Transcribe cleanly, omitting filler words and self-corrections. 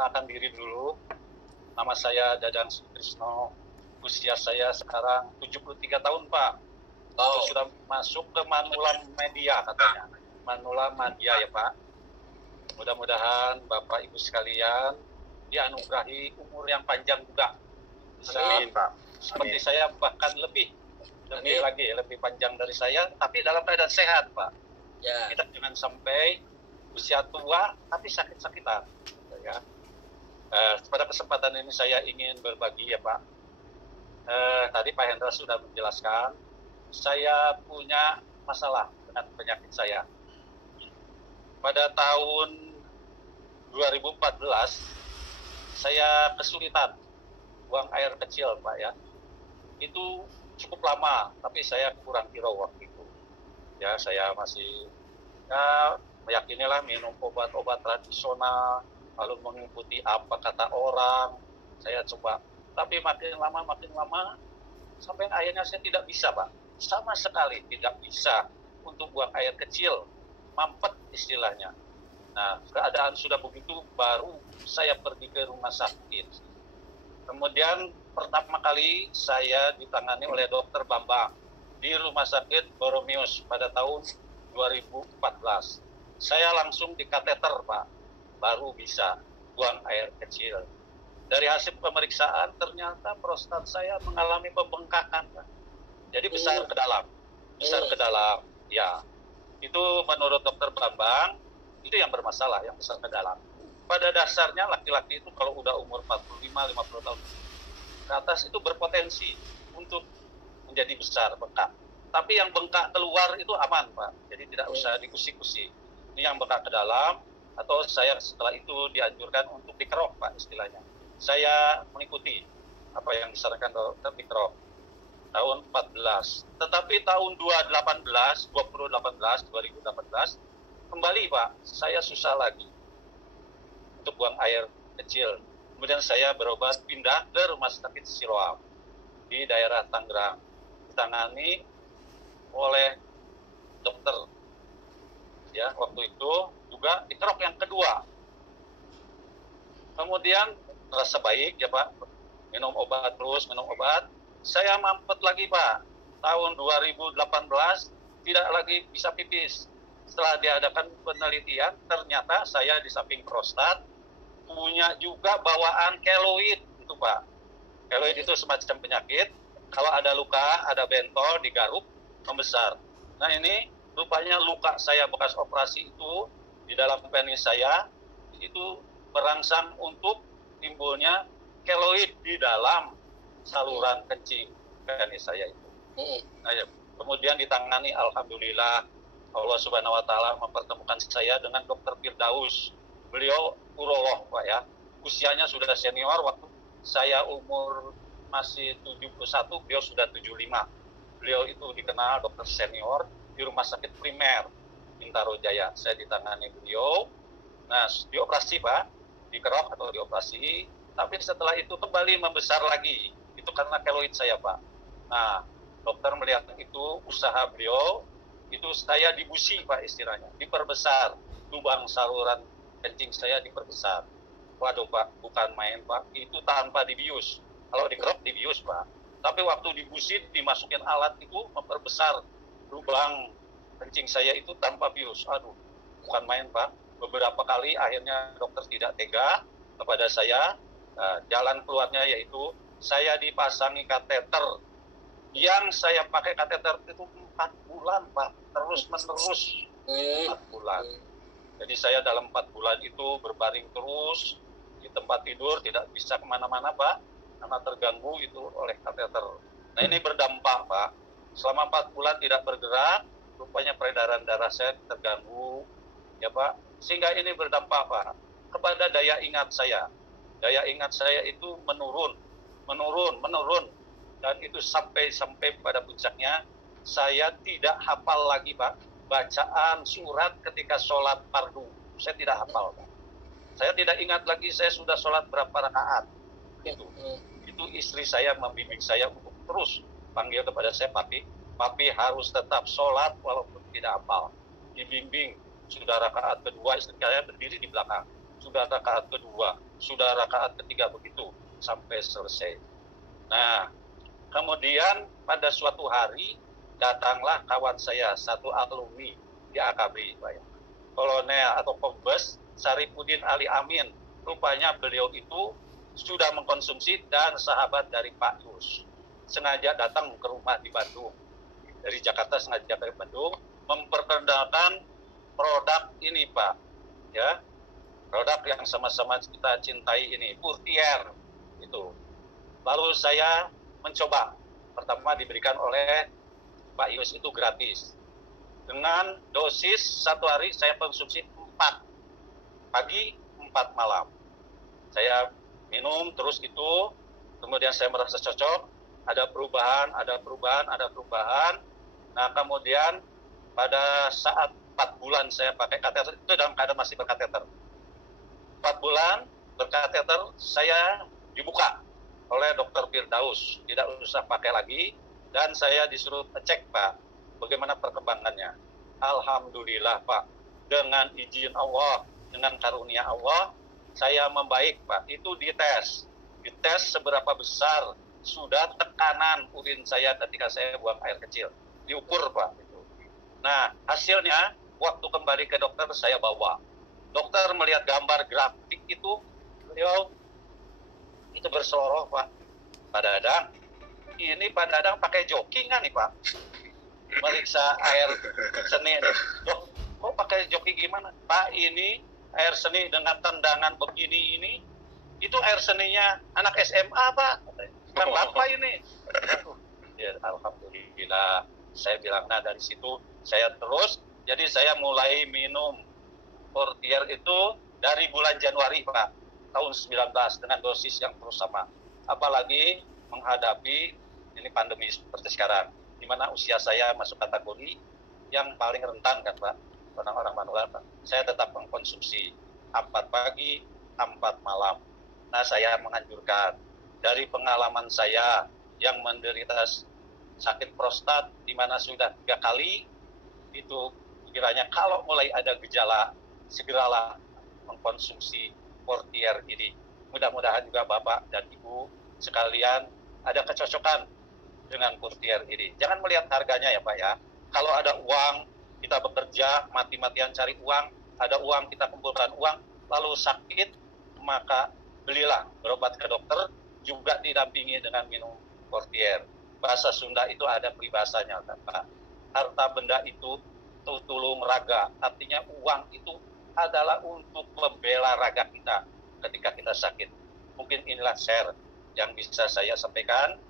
memperkenalkan diri dulu. Nama saya Dadang Sutrisno. Usia saya sekarang 73 tahun, Pak. Itu sudah masuk ke Manula Media katanya. Manula Media ya, Pak. Mudah-mudahan Bapak Ibu sekalian dianugerahi umur yang panjang juga. Amin, Pak. Seperti saya bahkan lebih panjang dari saya, tapi dalam keadaan sehat, Pak. Ya. Kita jangan sampai usia tua tapi sakit-sakitan. Ya. Pada kesempatan ini saya ingin berbagi ya, Pak. Tadi Pak Hendra sudah menjelaskan, saya punya masalah dengan penyakit saya. Pada tahun 2014 saya kesulitan buang air kecil, Pak ya. Itu cukup lama, tapi saya kurang kilo waktu itu. Ya, saya masih meyakinilah minum obat-obat tradisional, lalu mengikuti apa kata orang. Saya coba, tapi makin lama sampai akhirnya saya tidak bisa, Pak. Sama sekali tidak bisa untuk buang air kecil, mampet istilahnya. Nah, keadaan sudah begitu, baru saya pergi ke rumah sakit. Kemudian pertama kali saya ditangani oleh Dokter Bambang di Rumah Sakit Boromius pada tahun 2014. Saya langsung dikateter, Pak, baru bisa buang air kecil. Dari hasil pemeriksaan ternyata prostat saya mengalami pembengkakan, Pak. Jadi besar ke dalam, ya. Itu menurut Dokter Bambang, itu yang bermasalah, yang besar ke dalam. Pada dasarnya laki-laki itu kalau udah umur 45-50 tahun ke atas itu berpotensi untuk menjadi besar, bengkak. Tapi yang bengkak keluar itu aman, Pak. Jadi tidak usah dikusi-kusi. Ini yang bengkak ke dalam, atau saya setelah itu dianjurkan untuk dikerok, Pak, istilahnya. Saya mengikuti apa yang disarankan dokter, dikerok tahun 14. Tetapi tahun 2018, kembali, Pak, saya susah lagi untuk buang air kecil. Kemudian saya berobat pindah ke Rumah Sakit Siloam di daerah Tangerang, ditangani oleh dokter. Ya, waktu itu juga dikerok yang kedua. Kemudian rasa baik ya, Pak. Minum obat. Saya mampet lagi, Pak. Tahun 2018 tidak lagi bisa pipis. Setelah diadakan penelitian, ternyata saya di samping prostat punya juga bawaan keloid itu, Pak. Keloid itu semacam penyakit. Kalau ada luka, ada bentol, digaruk, membesar. Nah, ini rupanya luka saya bekas operasi itu di dalam penis saya itu merangsang untuk timbulnya keloid di dalam saluran kencing penis saya itu. Nah, ya, kemudian ditangani, alhamdulillah Allah Subhanahu wa taala mempertemukan saya dengan Dokter Firdaus. Beliau urolog, Pak ya. Usianya sudah senior, waktu saya umur masih 71, beliau sudah 75. Beliau itu dikenal dokter senior di Rumah Sakit Primer Bintaro Jaya. Saya ditangani beliau. Nah, dioperasi, Pak, dikerok atau dioperasi, tapi setelah itu kembali membesar lagi. Itu karena keloid saya, Pak. Nah, dokter melihat itu usaha beliau, itu saya dibusi, Pak, istilahnya, diperbesar, lubang saluran kencing saya diperbesar. Waduh, Pak, bukan main, Pak, itu tanpa dibius. Kalau dikerok dibius, Pak, tapi waktu dibusi, dimasukin alat itu memperbesar lubang kencing saya itu tanpa bius. Aduh, bukan main, Pak. Beberapa kali akhirnya dokter tidak tega kepada saya. Jalan keluarnya yaitu saya dipasangi kateter. Yang saya pakai kateter itu 4 bulan, Pak, terus-menerus 4 bulan. Jadi saya dalam 4 bulan itu berbaring terus di tempat tidur, tidak bisa kemana-mana, Pak, karena terganggu itu oleh kateter. Nah, ini berdampak, Pak. Selama 4 bulan tidak bergerak, rupanya peredaran darah saya terganggu, ya, Pak. Sehingga ini berdampak, Pak, kepada daya ingat saya. Daya ingat saya itu menurun. Dan itu sampai pada puncaknya, saya tidak hafal lagi, Pak, bacaan surat ketika sholat fardu. Saya tidak hafal, Pak. Saya tidak ingat lagi saya sudah sholat berapa rakaat. Itu istri saya membimbing saya untuk terus panggil kepada saya, papi harus tetap sholat walaupun tidak hafal. Dibimbing, sudah rakaat kedua, istri saya berdiri di belakang. sudah rakaat kedua, sudah rakaat ketiga, begitu sampai selesai. Nah, kemudian pada suatu hari datanglah kawan saya, satu alumni di AKB, Pak ya. Kolonel atau Kombes Saripudin Ali Amin. Rupanya beliau itu sudah mengkonsumsi dan sahabat dari Pak Yus. Sengaja datang ke rumah di Bandung. Dari Jakarta sengaja ke Bandung memperkenalkan produk ini, Pak. Ya. Produk yang sama-sama kita cintai ini, Purtier itu. Lalu saya mencoba. Pertama diberikan oleh Pak Yus itu gratis. Dengan dosis satu hari saya konsumsi 4 pagi, 4 malam. Saya minum terus itu, kemudian saya merasa cocok, ada perubahan. Nah, kemudian pada saat 4 bulan saya pakai kateter, itu dalam keadaan masih berkateter. 4 bulan berkateter, saya dibuka oleh Dr. Firdaus, tidak usah pakai lagi, dan saya disuruh cek, Pak, bagaimana perkembangannya. Alhamdulillah, Pak, dengan izin Allah, dengan karunia Allah, saya membaik, Pak. Itu dites seberapa besar sudah tekanan urin saya ketika saya buang air kecil, diukur, Pak. Nah, hasilnya waktu kembali ke dokter saya bawa. Dokter melihat gambar grafik itu, beliau itu berseloroh, Pak. Pak Dadang, ini Pak Dadang pakai joki nggak nih, Pak? Meriksa air seni. Loh, kok pakai joki gimana? Pak, ini air seni dengan tendangan begini ini, itu air seninya anak SMA, Pak. Kan Bapak ini. Ya, alhamdulillah. Saya bilang, nah dari situ saya terus, jadi saya mulai minum Purtier itu dari bulan Januari, Pak, tahun 19 dengan dosis yang terus sama. Apalagi menghadapi ini pandemi seperti sekarang, di mana usia saya masuk kategori yang paling rentan kan, Pak, orang-orang manual, Pak. Saya tetap mengkonsumsi 4 pagi, 4 malam. Nah, saya menganjurkan dari pengalaman saya yang menderita sakit prostat, di mana sudah 3 kali, itu kiranya kalau mulai ada gejala, segeralah mengkonsumsi Purtier ini. Mudah-mudahan juga Bapak dan Ibu sekalian ada kecocokan dengan Purtier ini. Jangan melihat harganya ya, Pak ya. Kalau ada uang, kita bekerja, mati-matian cari uang, ada uang, kita kumpulkan uang, lalu sakit, maka belilah, berobat ke dokter, juga didampingi dengan minum Purtier. Bahasa Sunda itu ada peribahasanya, Pak. Harta benda itu tulung raga, artinya uang itu adalah untuk membela raga kita ketika kita sakit. Mungkin inilah share yang bisa saya sampaikan.